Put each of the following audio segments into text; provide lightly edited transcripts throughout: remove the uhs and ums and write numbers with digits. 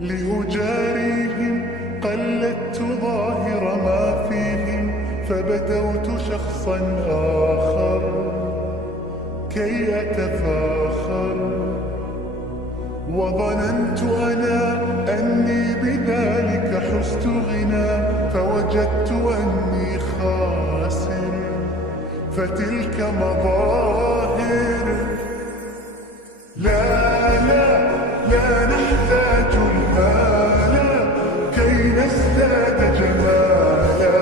لأجاريهم قلدت ظاهر ما فيهم، فبدوت شخصا آخر كي أتفاخر، وظننت أنا أني بذلك حزت غنى، فوجدت أني خاسر، فتلك مظاهر. لا لا لا نحتاج المال كي نزداد جمالا،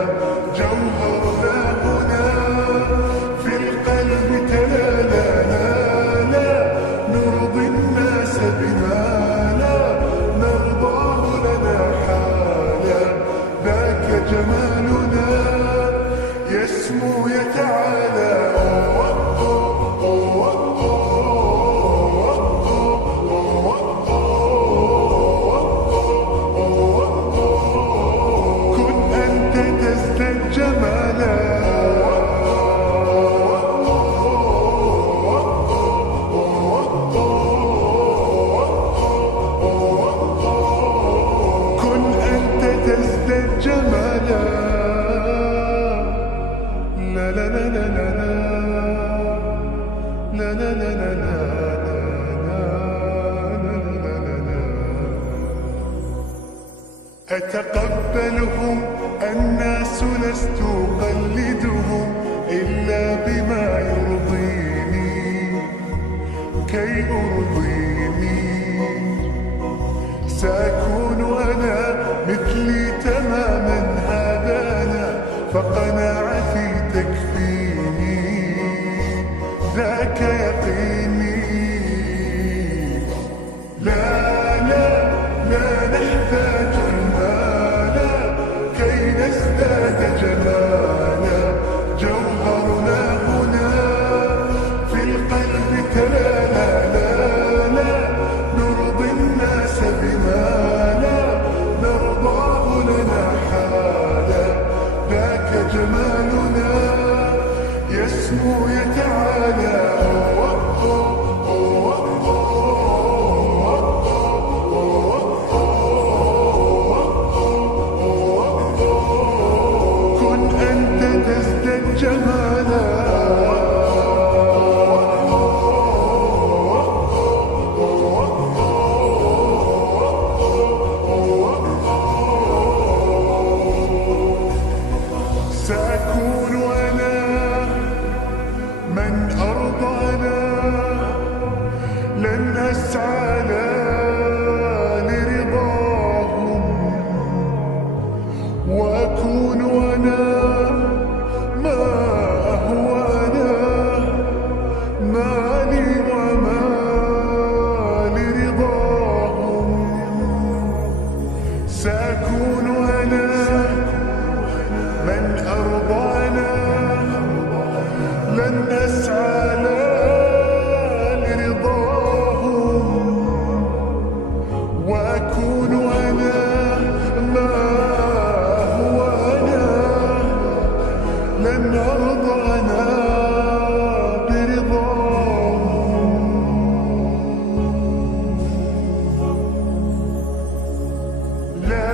جوهرنا هنا في القلب تلالا. لا لا نرضي الناس بما لا نرضاه لنا حالا، ذاك جمالنا يسمو يتعالى. تزداد جمالا. لا لا لا لا لا لا لا لا لا لا. أتقبلهم الناس لست أقلدهم إلا بما يرضيني كي أرضيني. سأكون أنا مثلي تماما، هذا أنا فقناعتي تكفيني، ذاك يقيني. لا لا لا نحتاج المال كي نزداد جمالا، جوهرنا هنا في القلب تلالا. لا لا نرضي الناس بما لا نرضاه لنا حالا، ذاك جمالنا يسمو يتعالى. كن أنت تزداد جمالا. سأكون أنا من أرضانا، لن أسعى لرضاهم، وأكون أنا ما هو أنا، ما لي وما لرضاهم. سأكون أنا من أرضانا، لن أسعى لرضاهم، وأكون أنا ما هو أنا، لن أرضانا برضاهم. لا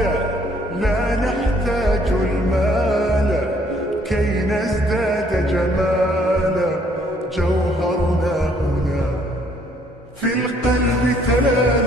لا لا نحتاج المال كي نزداد جمالا، جوهرنا هنا في القلب تلالا.